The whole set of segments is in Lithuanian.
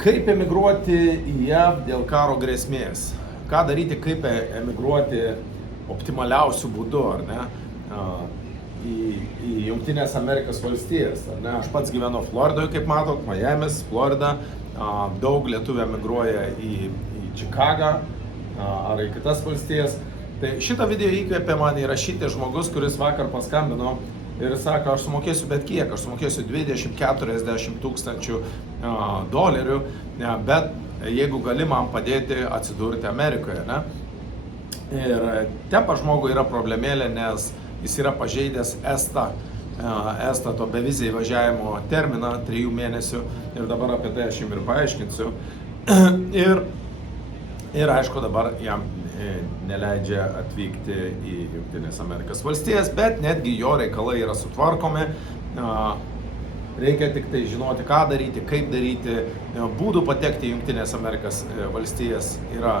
Kaip emigruoti į JAV dėl karo grėsmės? Ką daryti, kaip emigruoti optimaliausiu būdu, ar ne? Į Jungtinės Amerikos valstijas, ar ne? Aš pats gyvenu Floridoje, kaip matot, Miamis, Florida. Daug lietuvių emigruoja į Čikagą ar į kitas valstijas. Tai šitą video įkvėpė mane įrašyti žmogus, kuris vakar paskambino ir sako, aš sumokėsiu bet kiek, aš sumokėsiu 20-40 tūkstančių dolerių, bet jeigu gali man padėti atsidurti Amerikoje, ne? Ir tepa žmogui yra problemėlė, nes jis yra pažeidęs ESTA to bevizio įvažiavimo terminą 3 mėnesių ir dabar apie tai aš jums ir paaiškinsiu. Ir aišku, dabar jam neleidžia atvykti į Jungtinės Amerikos valstijas, bet netgi jo reikalai yra sutvarkomi. Reikia tik tai žinoti, ką daryti, kaip daryti. Būdų patekti į Jungtinės Amerikos valstijas yra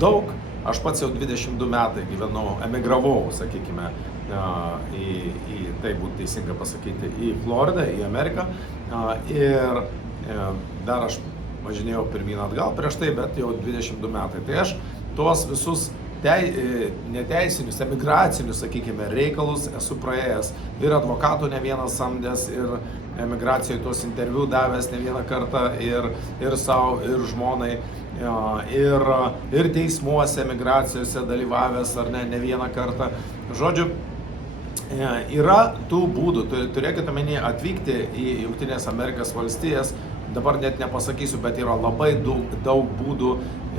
daug. Aš pats jau 22 metai gyvenau, emigravau, sakykime, tai būtų teisinga pasakyti, į Floridą, į Ameriką. Ir dar aš važinėjau pirmyn atgal prieš tai, bet jau 22 metai. Tai aš tuos visus neteisinius, emigracinius, sakykime, reikalus esu praėjęs. Ir advokatų ne vienas samdęs, ir emigracijoje tuos interviu davęs ne vieną kartą, ir savo, ir žmonai, ir teismuose, emigracijose dalyvavęs, ar ne vieną kartą. Žodžiu, yra tų būdų, turėkite omeny, atvykti į Jungtinės Amerikos valstijas. Dabar net nepasakysiu, bet yra labai daug būdų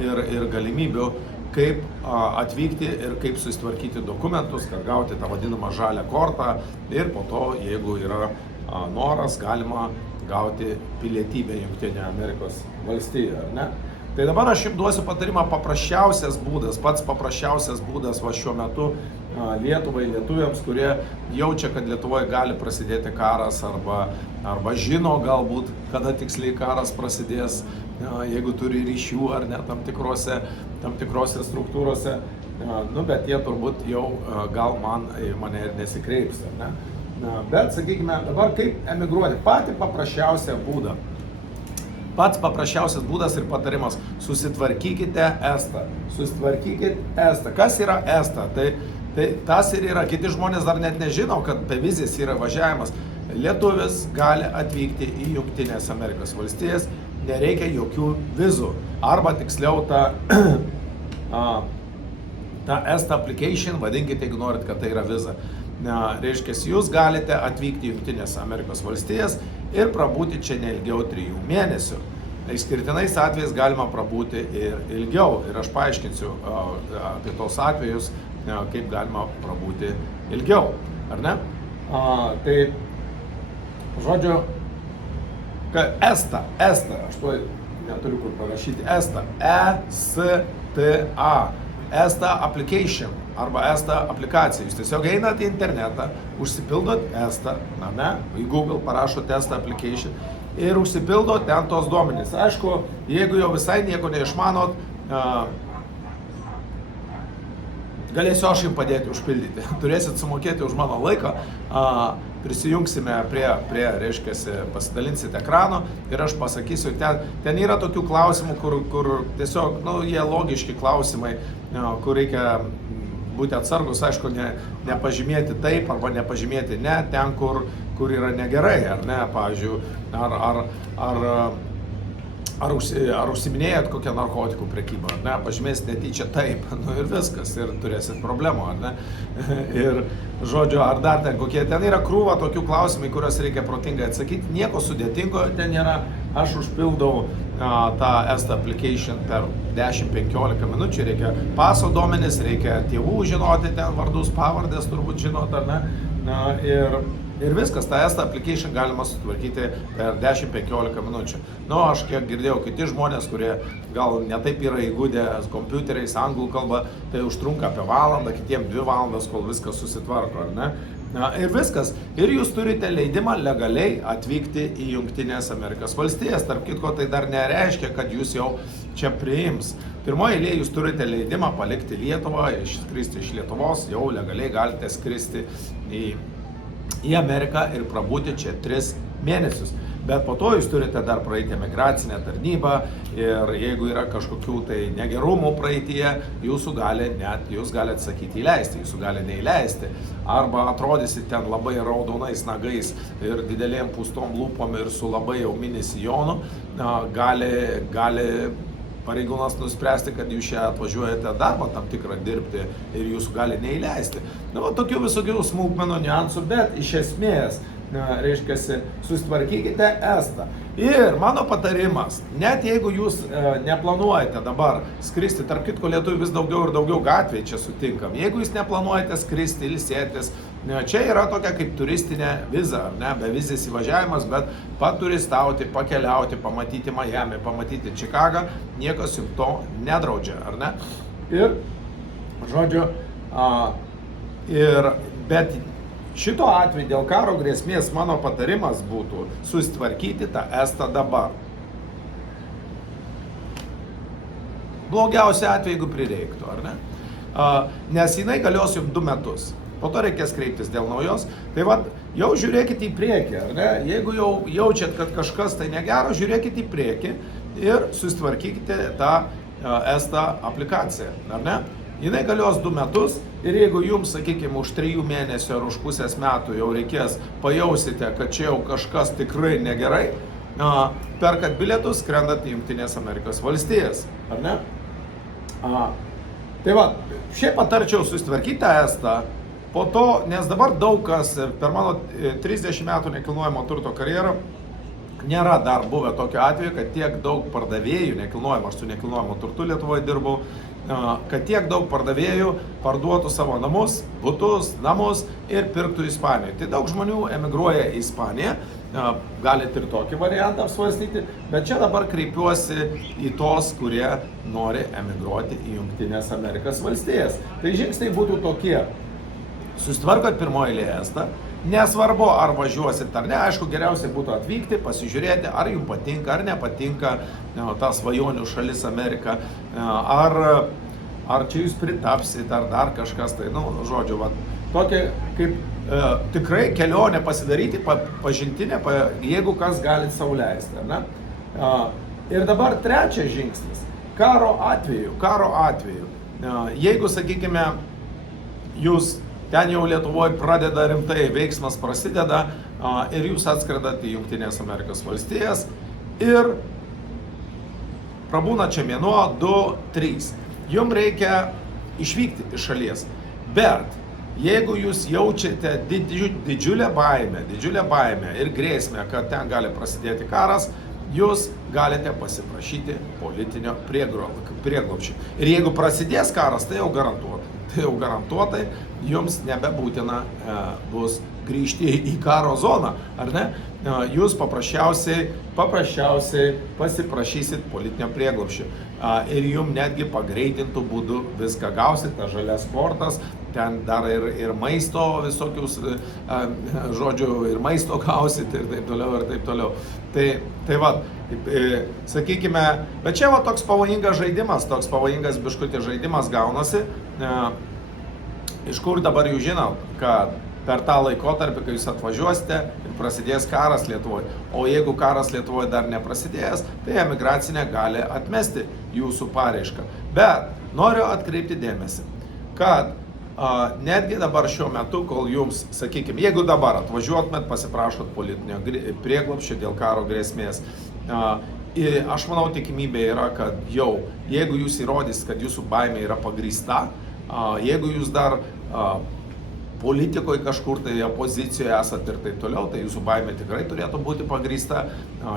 ir galimybių, kaip atvykti ir kaip susitvarkyti dokumentus, kad gauti tą vadinamą žalią kortą ir po to, jeigu yra noras, galima gauti pilietybę Jungtinė Amerikos valstijų, ar ne? Tai dabar aš jums duosiu patarimą, paprasčiausias būdas, pats paprasčiausias būdas va šiuo metu Lietuvai, lietuviams, kurie jaučia, kad Lietuvoje gali prasidėti karas arba žino galbūt, kada tiksliai karas prasidės, jeigu turi ryšių ar ne tam tikrose struktūrose, bet jie turbūt jau gal mane ir nesikreips, ar ne? Bet, sakykime, dabar kaip emigruoti, patį paprasčiausią būdą. Pats paprasčiausias būdas ir patarimas, susitvarkykite ESTA. Susitvarkykite ESTA. Kas yra ESTA? Tai tas ir yra. Kiti žmonės dar net nežino, kad bevizis yra važiavimas. Lietuvis gali atvykti į Jungtinės Amerikos valstijas, nereikia jokių vizų. Arba tiksliau ta ESTA application, vadinkite, jeigu norit, kad tai yra viza. Reiškia, jūs galite atvykti į Jungtinės Amerikos valstijas ir prabūti čia neilgiau 3 mėnesių. Išskirtinais atvejais galima prabūti ir ilgiau. Ir aš paaiškinsiu apie tos atvejus, kaip galima prabūti ilgiau. Ar ne? Tai, žodžiu, ESTA, aš to neturiu kur parašyti, ESTA, E-S-T-A, ESTA application arba ESTA aplikacija. Jūs tiesiog einate į internetą, užsipildot ESTA, į Google parašote ESTA application ir užsipildot ten tos duomenys. Aišku, jeigu jau visai nieko neišmanot, galėsiu aš jums padėti užpildyti. Turėsit sumokėti už mano laiką, prisijungsime prie reiškia, pasidalinsite ekrano ir aš pasakysiu, ten yra tokių klausimų, kur tiesiog, jie logiški klausimai, kur reikia būti atsargus, aišku, nepažymėti taip arba nepažymėti ne, ten, kur yra negerai, ar ne, pavyzdžiui, ar užsiminėjat kokią narkotikų prekybą, ar ne, pažymėsit netyčia taip, ir viskas, ir turėsit problemų, ar ne, ir žodžiu, ar dar ten kokie, ten yra krūva tokių klausimai, kuriuos reikia protingai atsakyti, nieko sudėtingo ten nėra, aš užpildau tą ESTA application per 10-15 minučių, reikia paso duomenis, reikia tėvų žinoti, ten vardus, pavardės turbūt žinot, ar ne, ir viskas, tą ESTA application galima sutvarkyti per 10-15 minučių. Aš kiek girdėjau, kiti žmonės, kurie gal netaip yra įgūdę kompiuteriais, anglų kalba, tai užtrunka apie valandą, kitiem 2 valandas, kol viskas susitvarko, ar ne? Ir viskas. Ir jūs turite leidimą legaliai atvykti į Jungtinės Amerikos valstijas. Tarp kitko, tai dar nereiškia, kad jūs jau čia priims. Pirmoje eilėje jūs turite leidimą palikti Lietuvą, išskristi iš Lietuvos, jau legaliai galite skristi į Ameriką ir prabūti čia 3 mėnesius. bet po to jūs turite dar praeiti emigracinę tarnybą ir jeigu yra kažkokių tai negerumų praeitie, jūs galite sakyti įleisti, jūsų gali neįleisti. Arba atrodysit ten labai raudonais nagais ir didelėm pūstom lūpom ir su labai jau mini sijonu, gali pareigūnas nuspręsti, kad jūs čia atvažiuojate darbą tam tikrą dirbti ir jūsų gali neįleisti. Tokių visokių smulkmenų niuansų, bet iš esmės, reiškia, susitvarkykite estą. Ir mano patarimas, net jeigu jūs neplanuojate dabar skristi, tarp kitko lietuvių vis daugiau ir daugiau gatvėje čia sutinkam, jeigu jūs neplanuojate skristi, ilsėtis, čia yra tokia kaip turistinė viza, bevizis įvažiavimas, bet paturistauti, pakeliauti, pamatyti Miami, pamatyti Čikagą, niekas jums to nedraudžia, ar ne? Ir, žodžiu, bet šito atveju dėl karo grėsmės mano patarimas būtų susitvarkyti tą estą dabar. Blogiausia atveju, jeigu prireiktų, ar ne? Nes jinai galios jums 2 metus. Po to reikės kreiptis dėl naujos. Tai jau žiūrėkite į priekį, ar ne? Jeigu jau jaučiat, kad kažkas tai negero, žiūrėkite į priekį ir susitvarkykite tą estą aplikaciją, ar ne? Jinai galios 2 metus ir jeigu jums, sakykime, už 3 mėnesių ar už pusės metų jau reikės, pajausite, kad čia jau kažkas tikrai negerai, perkat bilietus, skrendat į Jungtinės Amerikos valstijas, ar ne? Tai šiaip patarčiau susitvarkyti tą estą, po to, nes dabar daug kas per mano 30 metų nekilnojamo turto karjerą nėra dar buvę tokio atveju, kad tiek daug pardavėjų nekilnojamo, aš su nekilnojamo turtu Lietuvoje dirbau, kad tiek daug pardavėjų parduotų savo namus, butus, namus ir pirktų Ispanijoje. Tai daug žmonių emigruoja į Ispaniją, galite ir tokį variantą apsvarstyti, bet čia dabar kreipiuosi į tos, kurie nori emigruoti į Jungtinės Amerikos valstijas. Tai žingsniai būtų tokie. Susitvarkot pirmoje eilėje estą, nesvarbu ar važiuosit ar ne, aišku, geriausiai būtų atvykti, pasižiūrėti, ar jums patinka ar nepatinka ta svajonių šalis Amerika, ar čia jūs pritapsit, ar dar kažkas, tai, žodžiu, tokia kaip tikrai kelionė pasidaryti, pažintinė, jeigu kas galit sau leisti, ar ne? Ir dabar trečias žingsnis, karo atveju, jeigu, sakykime, jūs ten jau Lietuvoje pradeda rimtai, veiksmas prasideda ir jūs atskredat į Jungtinės Amerikos valstijas ir prabūna čia mėnuo, 2, 3. Jums reikia išvykti iš šalies, bet jeigu jūs jaučiate didžiulę baimę ir grėsmę, kad ten gali prasidėti karas, jūs galite pasiprašyti politinio prieglobsčio. Ir jeigu prasidės karas, tai jau garantuotai jums nebebūtina bus grįžti į karo zoną, ar ne? Jūs paprasčiausiai pasiprašysit politinio prieglobsčio ir jums netgi pagreitintų būdų viską gausit, tas žalias kortas, ten dar ir maisto visokius, žodžiu, ir maisto gausit ir taip toliau. Tai sakykime, bet čia toks pavojingas žaidimas, toks pavojingas biškutį žaidimas gaunasi. Iš kur dabar jūs žinot, kad per tą laikotarpį, kai jūs atvažiuosite ir prasidės karas Lietuvoje, o jeigu karas Lietuvoje dar neprasidėjęs, tai emigracinė gali atmesti jūsų paraišką. Bet noriu atkreipti dėmesį, kad netgi dabar šiuo metu, kol jums, sakykime, jeigu dabar atvažiuotumėt, pasiprašot politinio prieglobsčio dėl karo grėsmės, aš manau, tikimybė yra, kad jau, jeigu jūs įrodys, kad jūsų baimė yra pagrįsta, jeigu jūs dar politikoje kažkur tai opozicijoje esat ir taip toliau, tai jūsų baimė tikrai turėtų būti pagrįsta.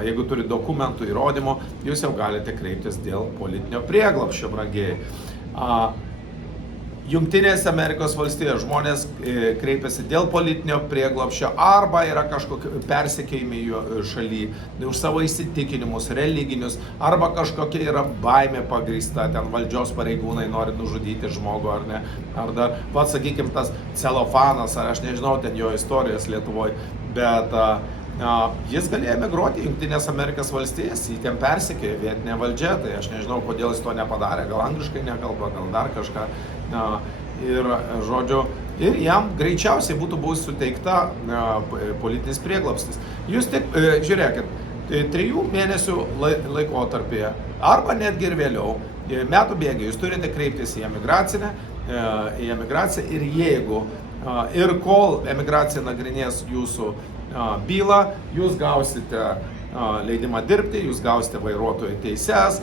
Jeigu turi dokumentų įrodymų, jūs jau galite kreiptis dėl politinio prieglobsčio, brangieji. Jungtinės Amerikos valstijos žmonės kreipiasi dėl politinio prieglobsčio arba yra kažkokie persekiojami šaly už savo įsitikinimus, religinius, arba kažkokia yra baimė pagrįsta, ten valdžios pareigūnai nori nužudyti žmogų ar ne, ar dar, sakykime, tas celofanas, ar aš nežinau ten jo istorijos Lietuvoje, bet jis galėjo emigruoti į Jungtinės Amerikos valstijas, jį ten persekiojo vietinė valdžia, tai aš nežinau, kodėl jis to nepadarė, gal angliškai nekalba, gal dar kažką. Ir, žodžiu, ir jam greičiausiai bus suteikta politinis prieglobstis. Jūs tik žiūrėkit, 3 mėnesių laikotarpyje, arba netgi ir vėliau, metų bėgiai, jūs turite kreiptis į emigraciją ir jeigu ir kol emigracija nagrinės jūsų bylą, jūs gausite leidimą dirbti, jūs gausite vairuotojo teises,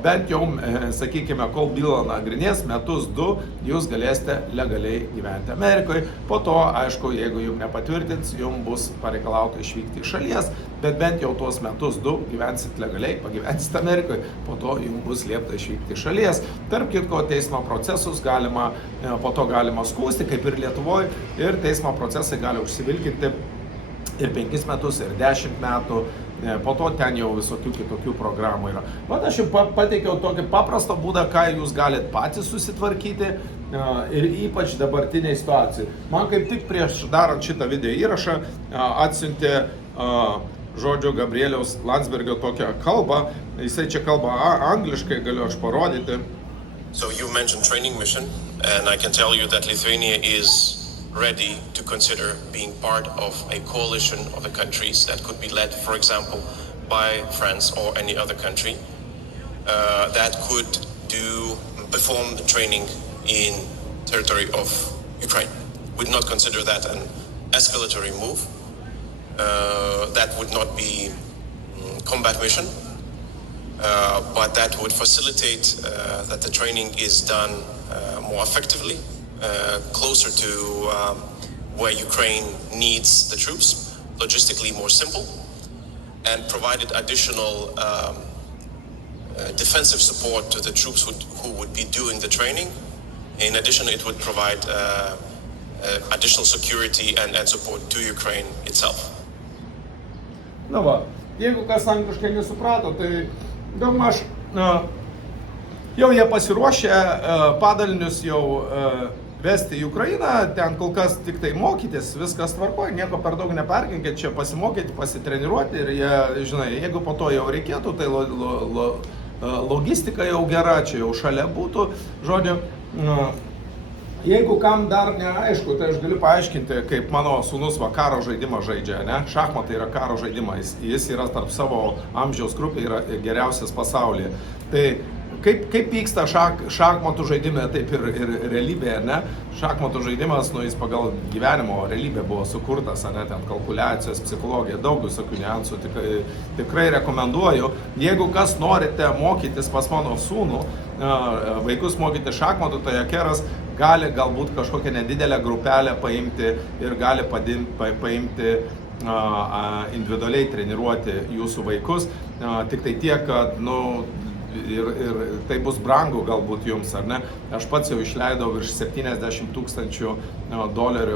bent jau, sakykime, kol bylą nagrinės, metus 2, jūs galėsite legaliai gyventi Amerikoje. Po to, aišku, jeigu jums nepatvirtins, jums bus pareikalauta išvykti iš šalies, bet bent jau tuos metus 2 gyvensit legaliai, pagyvensit Amerikoje, po to jums bus liepta išvykti iš šalies. Tarp kitko, teismo procesus galima, po to galima skųsti, kaip ir Lietuvoje, ir teismo procesai gali užsivilkinti ir 5 metus, ir 10 metų. Po to ten jau visokių kitokių programų yra. Bet aš jums pateikiau tokį paprastą būdą, ką jūs galite patys susitvarkyti ir ypač dabartiniai situacijai. Man kaip tik prieš darant šitą video įrašą atsiuntė žodžio Gabrieliaus Landsbergio tokią kalbą. Jisai čia kalba angliškai, galiu aš parodyti. So you mentioned training mission, and I can tell you that Lithuania is ready to consider being part of a coalition of the countries that could be led, for example, by France or any other country that could perform the training in territory of Ukraine. Would not consider that an escalatory move. That would not be combat mission, but that would facilitate that the training is done more effectively. Closer to where Ukraine needs the troops, logistically more simple, and provided additional defensive support to the troops who would be doing the training. In addition, it would provide additional security and support to Ukraine itself. Na va, jeigu kas angliškai nesuprato, tai daugmaž jau jie pasiruošę padalinius jau vesti į Ukrainą, ten kol kas tik tai mokytis, viskas tvarkoja, nieko per daug neperkinkit, čia pasimokyti, pasitreniruoti ir jie, žinai, jeigu po to jau reikėtų, tai logistika jau gera, čia jau šalia būtų, žodžiu, jeigu kam dar neaišku, tai aš galiu paaiškinti, kaip mano sūnus karo žaidimą žaidžia, ne? Šachmatai yra karo žaidimas, jis yra tarp savo amžiaus grupė, yra geriausias pasaulyje. Tai kaip vyksta šachmatų žaidime, taip ir realybėje, ne? Šachmatų žaidimas, jis pagal gyvenimo realybę buvo sukurtas, ne? Ten kalkuliacijos, psichologija, daug visokių niuansų, tikrai rekomenduoju. Jeigu kas norite mokytis pas mano sūnų, vaikus mokyti šachmatų, tai Akeras gali galbūt kažkokią nedidelę grupelę paimti ir gali paimti individualiai treniruoti jūsų vaikus. Tik tai tiek, kad, ir tai bus brangu galbūt jums, ar ne? Aš pats jau išleidau virš $70,000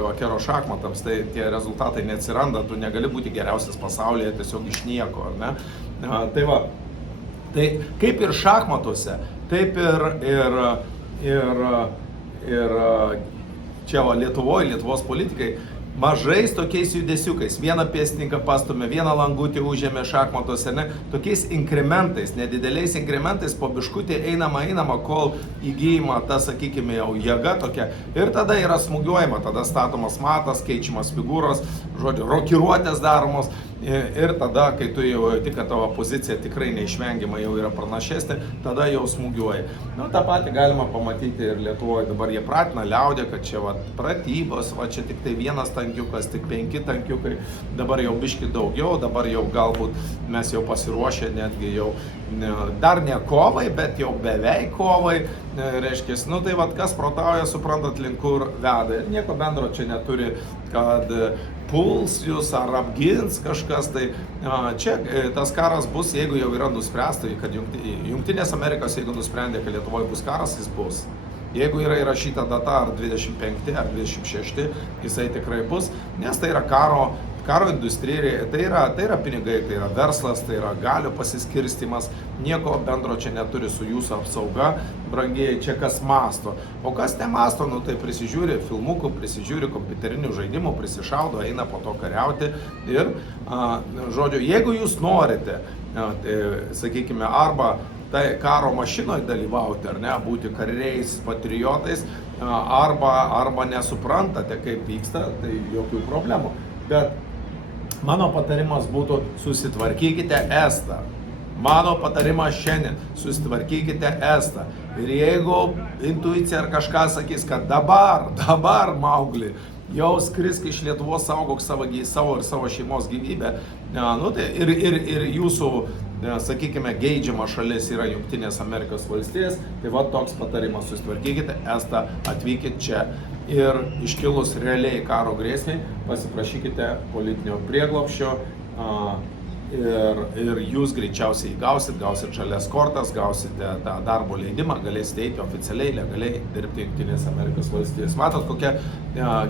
Akero šachmatams, tai tie rezultatai neatsiranda, tu negali būti geriausias pasaulyje tiesiog iš nieko, ar ne? Tai va, tai kaip ir šachmatuose, taip ir čia va Lietuvos politikai, mažais tokiais judesiukais, vieną pėstininką pastumė, vieną langutį užėmė šachmatuose, ne? Tokiais inkrementais, nedideliais inkrementais po biškutį einama, kol įgyjama ta, sakykime, jau jėga tokia, ir tada yra smūgiuojama, tada statomas matas, keičiamas figūros, žodžiu, rokiruotės daromos, ir tada, kai tu jau tik, kad tavo pozicija tikrai neišvengiama jau yra pranašesnė, tada jau smūgiuoji. Ta patį galima pamatyti ir Lietuvoje, dabar jie pratina liaudė, kad čia pratybos, čia tik tai vienas tankiukas, tik 5 tankiukai, dabar jau biški daugiau, dabar jau galbūt mes jau pasiruošę netgi jau dar ne kovai, bet jau beveik kovai, reiškia, tai kas protauja, suprantat, link kur veda, ir nieko bendro čia neturi, kad puls jūs ar apgins kažkas, tai čia tas karas bus, jeigu jau yra nuspręsta, kad Jungtinės Amerikos, jeigu nusprendė, kad Lietuvoje bus karas, jis bus. Jeigu yra įrašyta data ar 25 ar 26, jisai tikrai bus, nes tai yra karo industrija, tai yra pinigai, tai yra verslas, tai yra galių pasiskirstimas, nieko bendro čia neturi su jūsų apsauga, brangieji, čia kas masto. O kas nemasto, tai prisižiūri filmukų, prisižiūri kompiuterinių žaidimų, prisišaudo, eina po to kariauti ir, žodžiu, jeigu jūs norite, sakykime, arba tai karo mašinoje dalyvauti, ar ne, būti kariais, patriotais, arba nesuprantate, kaip vyksta, tai jokių problemų. Bet mano patarimas būtų susitvarkykite estą. Mano patarimas šiandien susitvarkykite estą. Ir jeigu intuicija ar kažką sakys, kad dabar Maugli, jau skrisk iš Lietuvos, saugok savo ir savo šeimos gyvybę, tai ir jūsų, sakykime, geidžiama šalis yra Jungtinės Amerikos valstijos, tai va toks patarimas, susitvarkykite estą, atvykit čia ir iškilus realiai karo grėsmei, pasiprašykite politinio prieglobsčio ir jūs greičiausiai gausit žalias kortas, gausite tą darbo leidimą, galėsite eiti oficialiai, legaliai dirbti Jungtinės Amerikos valstijos. Matot, kokia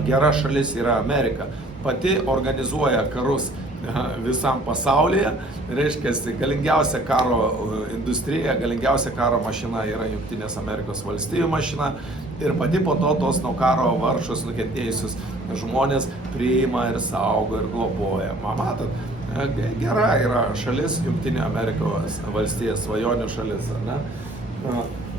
gera šalis yra Amerika. Pati organizuoja karus visam pasaulyje, reiškia, galingiausia karo industrija, galingiausia karo mašina yra Jungtinės Amerikos valstijų mašina ir pati po to tos nuo karo vargšus nukentėjusius žmonės priima ir saugo ir globoja. Matot, gera yra šalis, Jungtinė Amerikos valstijos, svajonių šalis, ne?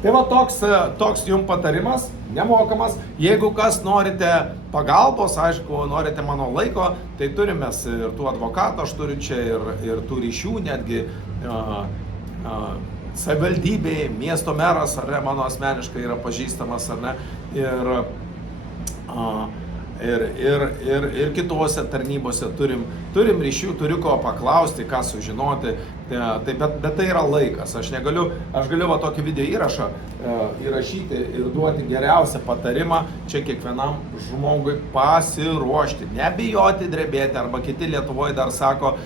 Tai va toks jums patarimas, nemokamas. Jeigu kas norite pagalbos, aišku, norite mano laiko, tai turime ir tų advokatų, aš turiu čia ir tų ryšių, netgi savivaldybėje, miesto meras, ar ne, mano asmeniškai yra pažįstamas, ar ne, ir kitose tarnybose turim ryšių, turiu ko paklausti, ką sužinoti, bet tai yra laikas. Aš galiu va tokį video įrašą įrašyti ir duoti geriausią patarimą čia kiekvienam žmogui pasiruošti, nebijoti drebėti, arba kiti Lietuvoje dar sako,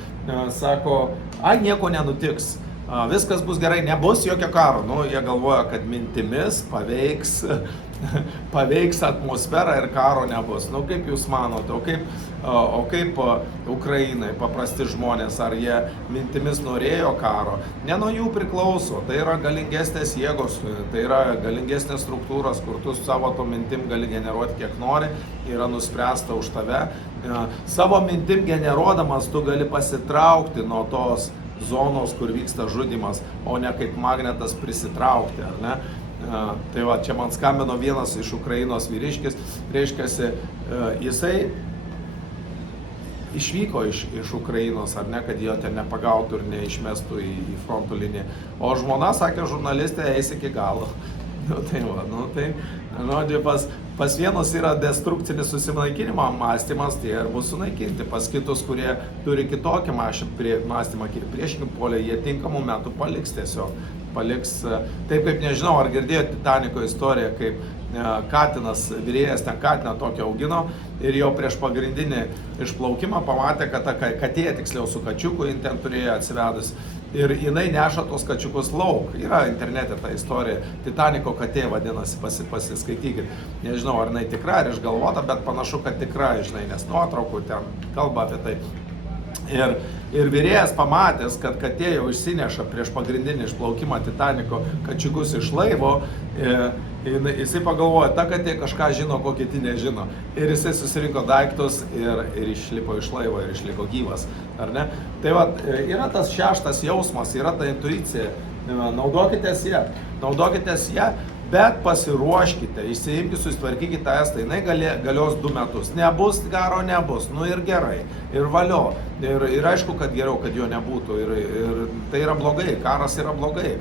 nieko nenutiks. Viskas bus gerai, nebus jokio karo. Jie galvoja, kad mintimis paveiks atmosferą ir karo nebus. Kaip jūs manote, o kaip Ukrainai, paprasti žmonės, ar jie mintimis norėjo karo? Ne nuo jų priklauso, tai yra galingesnės jėgos, tai yra galingesnės struktūros, kur tu savo to mintim gali generuoti kiek nori, yra nuspręsta už tave. Savo mintim generuodamas tu gali pasitraukti nuo tos zonos, kur vyksta žudymas, o ne kaip magnetas prisitraukti, ar ne? Tai va, čia man skambino vienas iš Ukrainos vyriškis, reiškiasi, jisai išvyko iš Ukrainos, ar ne, kad jo ten nepagautų ir neišmestų į fronto liniją. O žmona sakė, žurnalistė, eis iki galo. Pas vienus yra destrukcinis susinaikinimo mąstymas, tie ir bus sunaikinti. Pas kitus, kurie turi kitokį mąstymą, priešininkų polė, jie tinkamų metų paliks tiesiog. Taip kaip nežinau, ar girdėjote Titaniko istoriją, kaip katinas, virėjas ten katiną tokį augino ir jau prieš pagrindinį išplaukimą pamatė, kad ta katė, tiksliau su kačiuku, jin ten turėjo atsivedus. Ir jinai neša tos kačiukus lauk. Yra internete ta istorija. Titaniko katė vadinasi, pasiskaitykit. Nežinau, ar jinai tikra, ar išgalvota, bet panašu, kad tikra, žinai, nes nuotraukų ten kalba apie tai. Ir virėjas pamatęs, kad katė jau išsineša prieš pagrindinį išplaukimą Titaniko kačiukus iš laivo, jisai pagalvoja, ta katė kažką žino, ko kiti nežino. Ir jisai susirinko daiktus ir išlipo iš laivo ir išliko gyvas. Ar ne? Tai va, yra tas šeštas jausmas, yra ta intuicija. Naudokitės ją, bet pasiruoškite, išsiimkite, susitvarkykite estą, jinai galios 2 metus. Nebus karo, nebus, ir gerai, ir valio. Ir aišku, kad geriau, kad jo nebūtų. Ir tai yra blogai, karas yra blogai.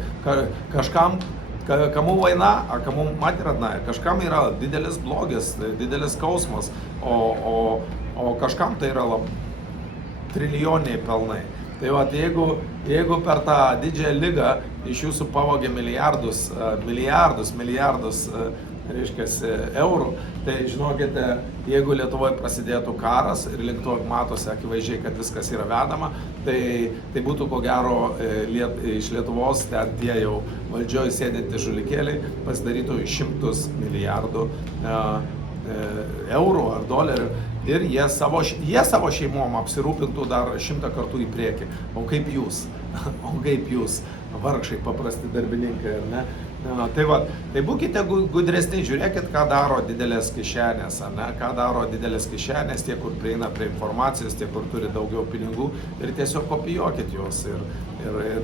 Kažkam, kому vaina, a kому mati radnaja, kažkam yra didelis blogis, didelis skausmas, o kažkam tai yra trilijoniai pelnai. Tai va, jeigu per tą didžiąją ligą iš jūsų pavogė milijardus, reiškia, eurų, tai žinokite, jeigu Lietuvoje prasidėtų karas ir link to matosi akivaizdžiai, kad viskas yra vedama, tai būtų ko gero iš Lietuvos ten tie jau valdžioje sėdinti žulikėliai pasidarytų 100 milijardų eurų ar dolerių. Ir jie savo šeimom apsirūpintų dar 100 kartų į priekį. O kaip jūs, vargšai paprasti darbininkai, ar ne? Tai būkite gudresni, žiūrėkit, ką daro didelės kišenės, ar ne? Ką daro didelės kišenės, tie, kur prieina prie informacijos, tie, kur turi daugiau pinigų, ir tiesiog kopijuokit juos ir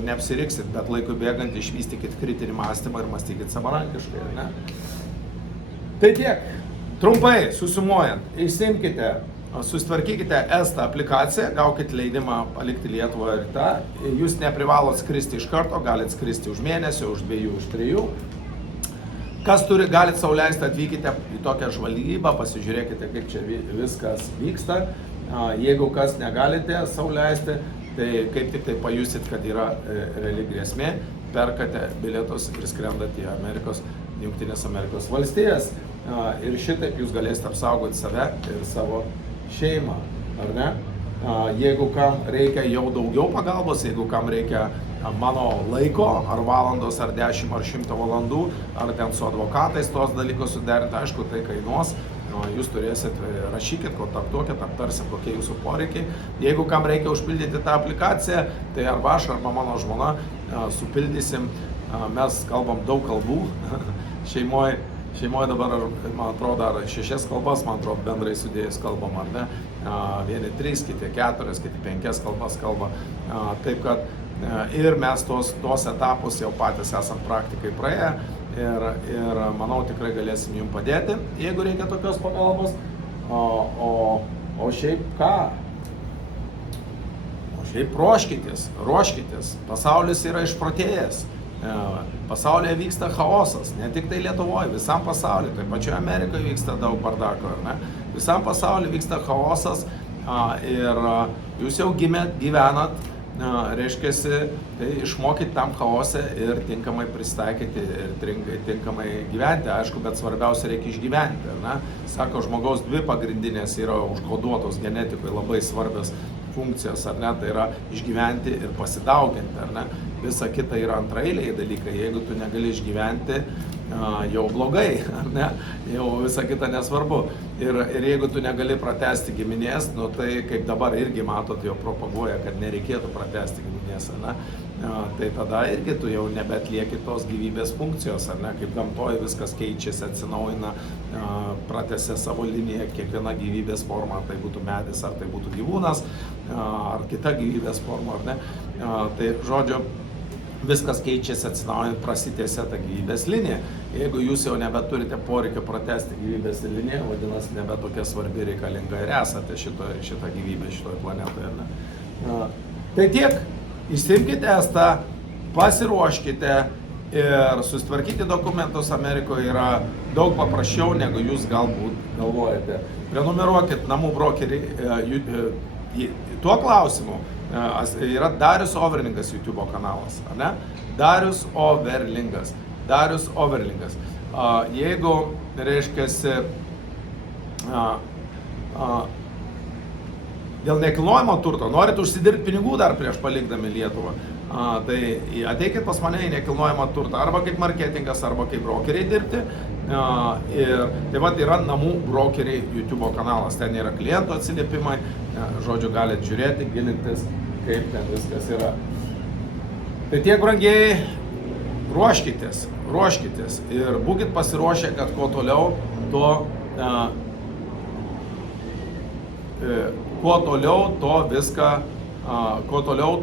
neapsiriksit, bet laikui bėgant išvystykit kritinį mąstymą ir mąstykit savarankiškai, ar ne? Tai tiek. Trumpai susumuojant, išsimkite, susitvarkykite ESTA aplikaciją, gaukite leidimą palikti Lietuvą ir tą. Jūs neprivalot skristi iš karto, galite skristi už mėnesio, už 2, už 3. Kas turi, galite sau leisti, atvykite į tokią žvalgybą, pasižiūrėkite, kaip čia viskas vyksta. Jeigu kas negalite sau leisti, tai kaip tik tai pajusit, kad yra reali grėsmė, perkate bilietus ir skrendate į Jungtinės Amerikos valstijas. Ir šitaip jūs galėsite apsaugoti save ir savo šeimą, ar ne? Jeigu kam reikia jau daugiau pagalbos, jeigu kam reikia mano laiko, ar valandos, ar 10, ar 100 valandų, ar ten su advokatais tos dalykus suderinti, aišku, tai kainuos. Jūs turėsit, rašykit, kontaktuokit, aptarsim, kokie jūsų poreikiai. Jeigu kam reikia užpildyti tą aplikaciją, tai arba aš, arba mano žmona supildysim. Mes kalbam daug kalbų. Šeimoje dabar, man atrodo, ar 6 kalbas, man atrodo, bendrai sudėjus kalbam, ar ne? Vieni 3, kiti 4, kiti 5 kalbas kalba. Taip kad ir mes tos etapus jau patys esam praktikai praėję ir manau tikrai galėsim jums padėti, jeigu reikia tokios pagalbos. O šiaip ką? O šiaip ruoškitės. Pasaulis yra išprotėjęs. Pasaulyje vyksta chaosas, ne tik tai Lietuvoje, visam pasaulyje, tai pačioje Amerikoje vyksta daug bardako, ar ne? Visam pasaulyje vyksta chaosas ir jūs jau gyvenat, reiškiasi, tai išmokyti tam chaose ir tinkamai pristaikyti ir tinkamai gyventi, aišku, bet svarbiausia reikia išgyventi, ar ne? Sako, žmogaus 2 pagrindinės yra užkoduotos genetikoje labai svarbios funkcijos, ar ne, tai yra išgyventi ir pasidauginti, ar ne, visa kita yra antraeiliai dalykai, jeigu tu negali išgyventi, jau blogai, ar ne, jau visa kita nesvarbu. Ir jeigu tu negali pratęsti giminės, nu tai kaip dabar irgi matot, jau propaguoja, kad nereikėtų pratęsti giminės, ar ne, tai tada irgi tu jau nebetlieki tos gyvybės funkcijos, ar ne, kaip gamtoje viskas keičiasi, atsinaujina, pratęsia savo liniją, kiekviena gyvybės forma, ar tai būtų medis, ar tai būtų gyvūnas, ar kita gyvybės forma, ar ne, tai žodžiu, viskas keičiasi, atsinaujant, prasitėsia ta gyvybės linija. Jeigu jūs jau nebeturite poreikio pratęsti gyvybės liniją, vadinasi, nebe tokia svarbi reikalinga ir esate šitą gyvybę šitoje planetoje. Ne? Tai tiek, išsimkite ESTA, pasiruoškite ir susitvarkyti dokumentus Amerikoje yra daug paprasčiau, negu jūs galbūt galvojate. Prenumeruokit namų brokerį tuo klausimu. Yra Darius Overlingas YouTube kanalas, ne? Darius Overlingas. Jeigu, reiškiasi, dėl nekilnojamo turto norit užsidirbti pinigų dar prieš palikdami Lietuvą, tai ateikit pas mane į nekilnojamą turtą, arba kaip marketingas, arba kaip brokeriai dirbti. Ir taip pat yra namų brokeriai YouTube kanalas, ten yra klientų atsiliepimai, žodžiu, galite žiūrėti, gilintis, kaip ten viskas yra. Tai tiek, brangiai, ruoškitės ir būkit pasiruošę, kad kuo toliau,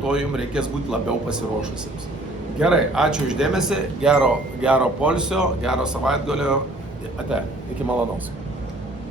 to jums reikės būti labiau pasiruošusiems. Gerai, ačiū už dėmesį, gero poilsio, gero savaitgalio, iki malonaus.